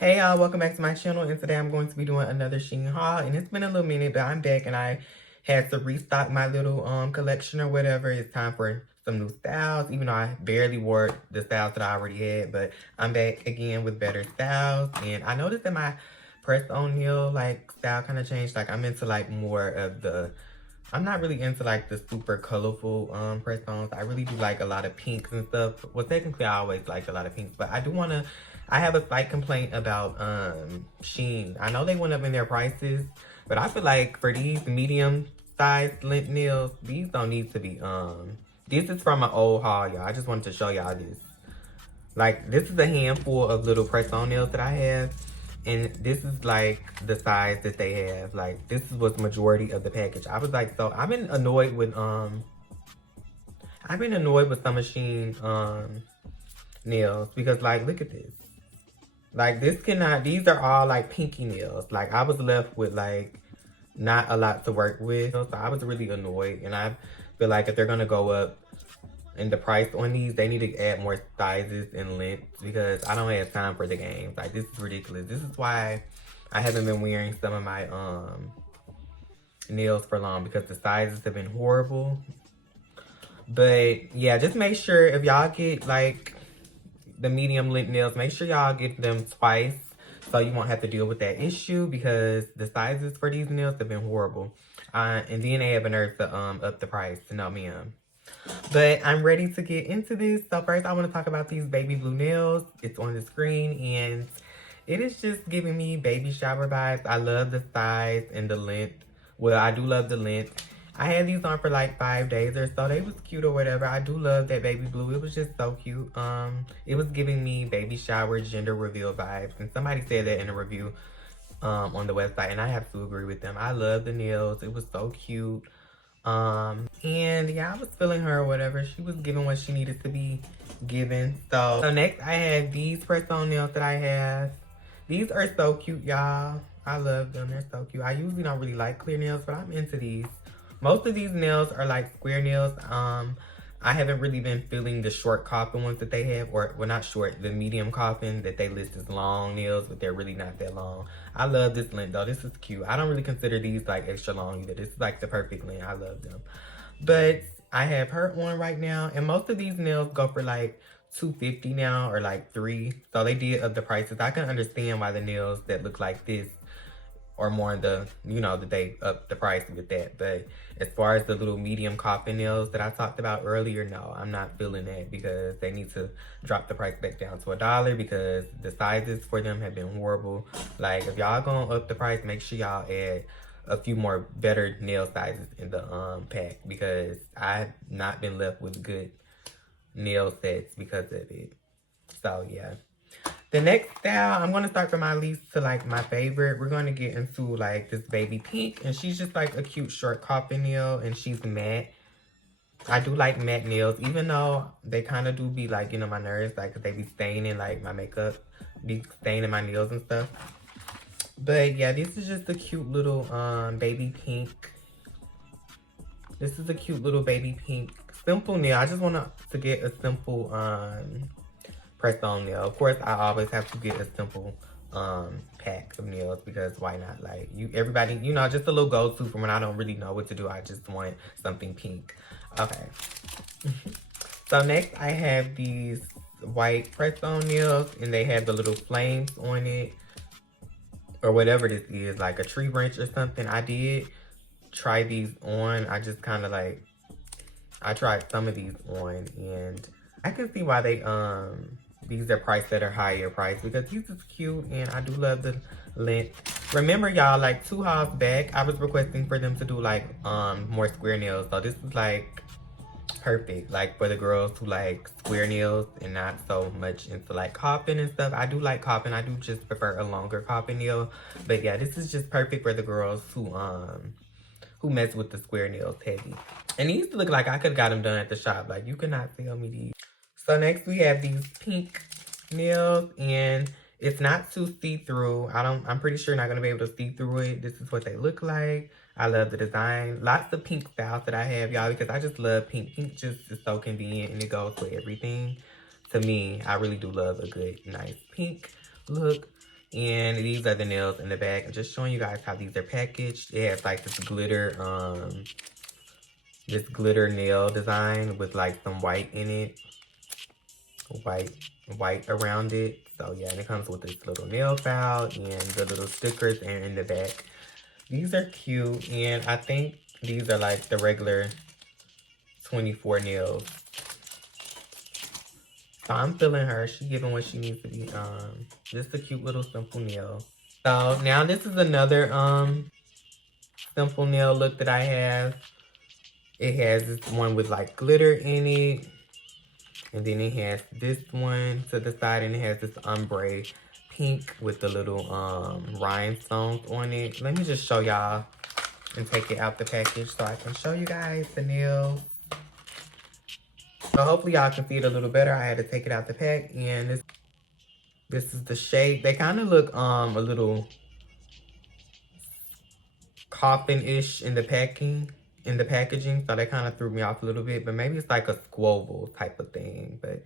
Hey y'all, welcome back to my channel, and today I'm going to be doing another Shein haul, and it's been a little minute, but I'm back and I had to restock my little collection or whatever. It's time for some new styles, even though I barely wore the styles that I already had, but I'm back again with better styles. And I noticed that my press-on nail like style kind of changed. Like I'm into like more of the, I'm not really into like the super colorful press-ons. I really do like a lot of pinks and stuff. Well, technically I always liked a lot of pinks, but I have a slight complaint about Shein. I know they went up in their prices, but I feel like for these medium sized lint nails, these don't need to be this is from an old haul, y'all. I just wanted to show y'all this. Like, this is a handful of little press-on nails that I have. And this is like the size that they have. Like, this was majority of the package. I was like, so I've been annoyed with some of Shein nails because like look at this. Like these are all like pinky nails. Like I was left with like not a lot to work with. So I was really annoyed, and I feel like if they're gonna go up in the price on these, they need to add more sizes and lengths because I don't have time for the games. Like this is ridiculous. This is why I haven't been wearing some of my nails for long because the sizes have been horrible. But yeah, just make sure if y'all get like the medium length nails, make sure y'all get them twice so you won't have to deal with that issue because the sizes for these nails have been horrible. And then they have a nerve to up the price. No, ma'am. But I'm ready to get into this. So first I want to talk about these baby blue nails. It's on the screen and it is just giving me baby shower vibes. I love the size and the length. Well, I do love the length. I had these on for like 5 days or so. They was cute or whatever. I do love that baby blue. It was just so cute. It was giving me baby shower gender reveal vibes. And somebody said that in a review on the website. And I have to agree with them. I love the nails. It was so cute. And yeah, I was feeling her or whatever. She was giving what she needed to be given. So next I have these press-on nails that I have. These are so cute, y'all. I love them. They're so cute. I usually don't really like clear nails, but I'm into these. Most of these nails are like square nails. I haven't really been feeling the short coffin ones that they have, or well, not short, the medium coffin that they list as long nails, but they're really not that long. I love this length though. This is cute. I don't really consider these like extra long either. This is like the perfect length. I love them. But I have her on right now, and most of these nails go for like $250 now or like $3. So they did up the prices. I can understand why the nails that look like this or more in the, you know, that they up the price with that. But as far as the little medium coffin nails that I talked about earlier, no, I'm not feeling that because they need to drop the price back down to $1 because the sizes for them have been horrible. Like if y'all gonna up the price, make sure y'all add a few more better nail sizes in the pack because I've not been left with good nail sets because of it. So yeah. The next style, I'm going to start from my least to like my favorite. We're going to get into like this baby pink. And she's just like a cute short coffin nail. And she's matte. I do like matte nails. Even though they kind of do be like, you know, my nerves. Like, 'cause they be staining like my makeup. Be staining my nails and stuff. But yeah, this is just a cute little baby pink. This is a cute little baby pink. Simple nail. I just want to get a simple press-on nail. Of course, I always have to get a simple pack of nails because why not? Like everybody, you know, just a little go-to for when I don't really know what to do. I just want something pink. Okay. So next I have these white press-on nails and they have the little flames on it or whatever this is, like a tree branch or something. I did try these on. I just kind of like, I tried some of these on and I can see why they these are priced at a higher price because these is cute and I do love the length. Remember y'all, like 2 hauls back, I was requesting for them to do like more square nails. So this is like perfect, like for the girls who like square nails and not so much into like coffin and stuff. I do like coffin. I do just prefer a longer coffin nail. But yeah, this is just perfect for the girls who mess with the square nails heavy. And these look like I could have got them done at the shop. Like you could not sell me these. So next we have these pink nails and it's not too see-through. I'm pretty sure not gonna be able to see through it. This is what they look like. I love the design. Lots of pink styles that I have, y'all, because I just love pink. Pink just is so convenient and it goes with everything. To me, I really do love a good, nice pink look. And these are the nails in the bag. I'm just showing you guys how these are packaged. It has like this glitter nail design with like some white in it. White around it. So yeah, and it comes with this little nail file and the little stickers and in the back. These are cute, and I think these are like the regular 24 nails. So I'm feeling her. She giving what she needs to be. Just a cute little simple nail. So now this is another simple nail look that I have. It has this one with like glitter in it. And then it has this one to the side, and it has this ombre pink with the little rhinestones on it. Let me just show y'all and take it out the package so I can show you guys the nails. So hopefully y'all can see it a little better. I had to take it out the pack, and this is the shape. They kind of look a little coffin-ish in the packaging, so that kind of threw me off a little bit. But maybe it's like a squoval type of thing. But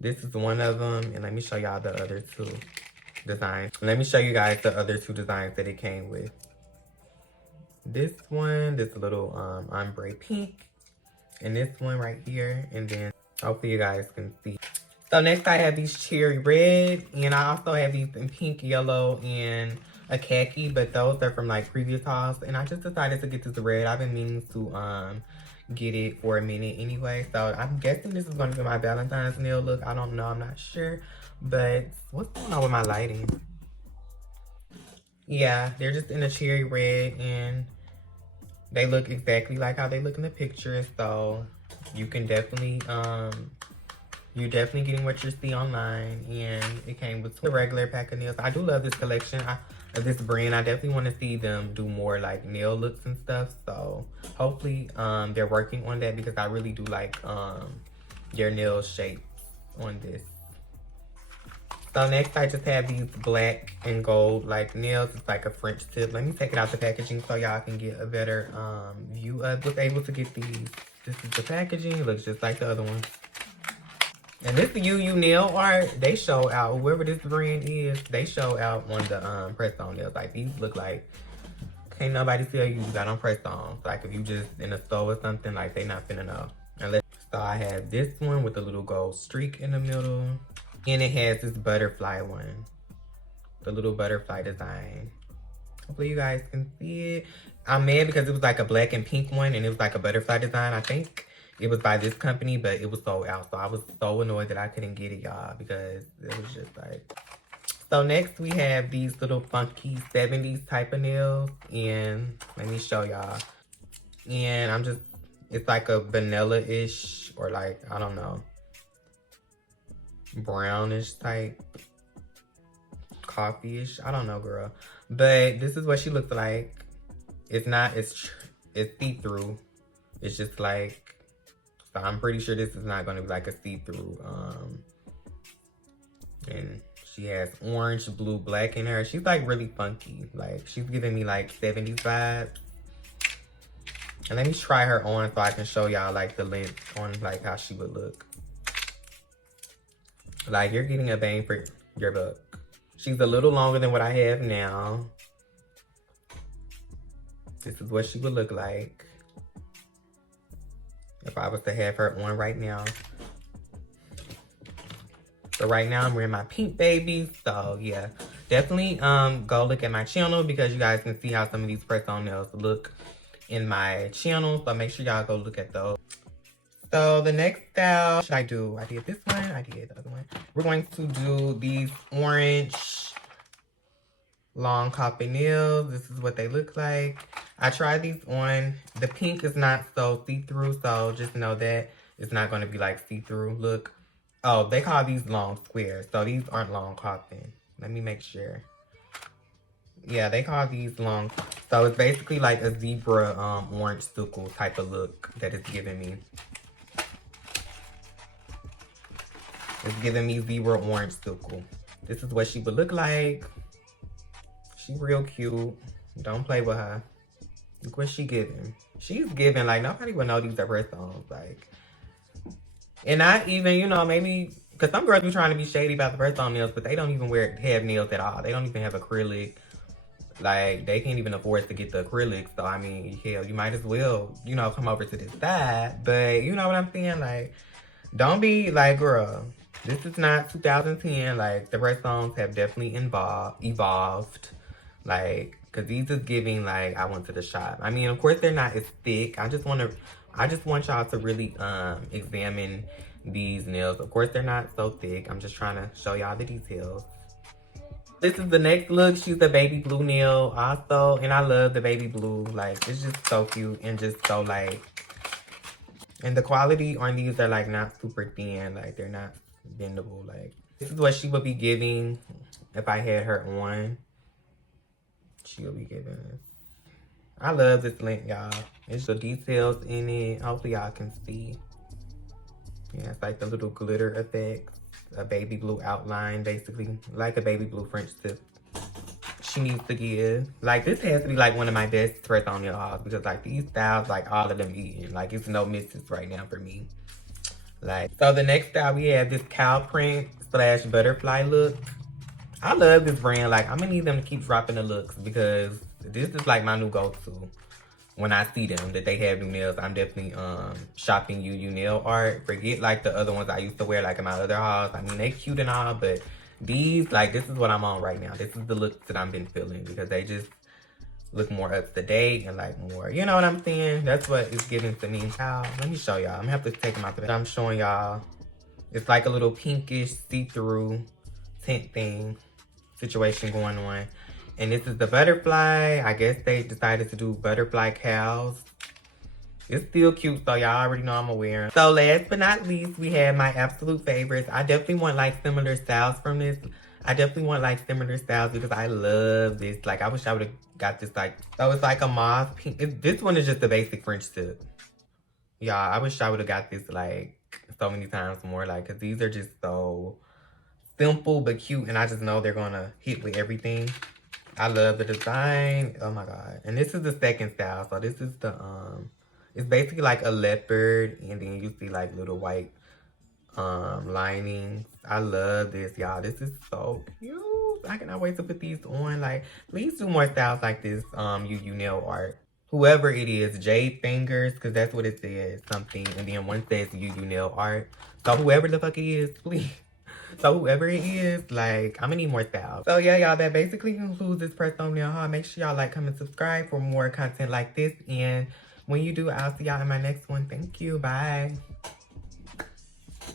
this is one of them, and let me show y'all the other two designs. Let me show you guys the other two designs that it came with. This one, this little ombre pink, and this one right here, and then hopefully you guys can see. So next I have these cherry red, and I also have these in pink, yellow, and a khaki, but those are from like previous hauls, and I just decided to get this red. I've been meaning to get it for a minute anyway, so I'm guessing this is going to be my Valentine's nail look. I don't know, I'm not sure, but what's going on with my lighting? Yeah, they're just in a cherry red, and they look exactly like how they look in the picture, so you can definitely you're definitely getting what you see online, and it came with the regular pack of nails. I do love this collection of this brand. I definitely want to see them do more like nail looks and stuff. So hopefully they're working on that, because I really do like their nail shapes on this. So next I just have these black and gold like nails. It's like a French tip. Let me take it out the packaging so y'all can get a better view of. Was able to get these. This is the packaging. It looks just like the other one. And this UU nail art, they show out, whoever this brand is, they show out on the press-on nails. Like, these look like, can't nobody tell you got on press-on. Like, if you just in a store or something, like, they not finna know. So I have this one with a little gold streak in the middle. And it has this butterfly one. The little butterfly design. Hopefully you guys can see it. I'm mad because it was like a black and pink one, and it was like a butterfly design. I think it was by this company, but it was sold out. So I was so annoyed that I couldn't get it, y'all, because it was just like... So next we have these little funky 70s type of nails. And let me show y'all. And it's like a vanilla-ish, or like, I don't know, brownish type, coffee-ish. I don't know, girl. But this is what she looks like. It's see-through. It's just like... So I'm pretty sure this is not going to be like a see-through. And she has orange, blue, black in her. She's like really funky. Like, she's giving me like 70s vibes. And let me try her on so I can show y'all like the length on like how she would look. Like, you're getting a bang for your buck. She's a little longer than what I have now. This is what she would look like if I was to have her on right now. So right now I'm wearing my pink babies. So yeah, definitely go look at my channel, because you guys can see how some of these press-on nails look in my channel. So make sure y'all go look at those. So the next style, should I do? I did this one, I did the other one. We're going to do these orange long coffin nails. This is what they look like. I tried these on. The pink is not so see-through, so just know that it's not going to be like see-through look. Oh, they call these long squares, so these aren't long coffin. Let me make sure. Yeah, they call these long. So it's basically like a zebra orange sickle type of look that it's giving me. It's giving me zebra orange sickle. This is what she would look like. She real cute. Don't play with her. Look what she giving. She's giving like nobody would know these are press-ons. Like, and not even, you know, maybe Because some girls be trying to be shady about the press-on nails, but they don't even have nails at all. They don't even have acrylic. Like, they can't even afford to get the acrylic. So, I mean, hell, you might as well, you know, come over to this side. But, you know what I'm saying? Like, don't be like, girl, this is not 2010. Like, the press-ons have definitely evolved. Like, because these is giving, like, I went to the shop. I mean, of course, they're not as thick. I just want y'all to really examine these nails. Of course, they're not so thick. I'm just trying to show y'all the details. This is the next look. She's a baby blue nail also. And I love the baby blue. Like, it's just so cute and just so, like... And the quality on these are, like, not super thin. Like, they're not bendable. Like, this is what she would be giving if I had her on. She will be giving this. I love this link, y'all. It's the details in it. Hopefully, y'all can see. Yeah, it's like the little glitter effect. A baby blue outline, basically. Like a baby blue French tip. She needs to give. Like, this has to be, like, one of my best press-on nail hauls. Because, like, these styles, like, all of them eating. Like, it's no misses right now for me. Like, so the next style, we have this cow print / butterfly look. I love this brand. Like, I'm going to need them to keep dropping the looks. Because this is, like, my new go-to. When I see them, that they have new nails, I'm definitely shopping UU nail art. Forget like the other ones I used to wear like in my other hauls. I mean, they cute and all, but these, like, this is what I'm on right now. This is the looks that I've been feeling because they just look more up to date and like more, you know what I'm saying? That's what it's giving to me. Now, let me show y'all. I'm gonna have to take them out the bed. I'm showing y'all. It's like a little pinkish see-through tint thing situation going on. And this is the butterfly. I guess they decided to do butterfly cows. It's still cute, so y'all already know I'm aware. So last but not least, we have my absolute favorites. I definitely want like similar styles from this. I definitely want like similar styles because I love this. Like, I wish I would have got this like, so it's like a mauve pink. This one is just a basic French tip. Y'all, I wish I would have got this like so many times more. Like, because these are just so simple but cute. And I just know they're going to hit with everything. I love the design. Oh my god. And this is the second style. So this is the it's basically like a leopard and then you see like little white linings. I love this, y'all. This is so cute. I cannot wait to put these on. Like, please do more styles like this UU nail art. Whoever it is, Jade Fingers, because that's what it says, something. And then one says UU nail art. So whoever the fuck it is, please. So whoever it is, like, I'm gonna need more styles. So yeah, y'all, that basically concludes this press-on nail haul. Make sure y'all like, comment, subscribe for more content like this. And when you do, I'll see y'all in my next one. Thank you. Bye.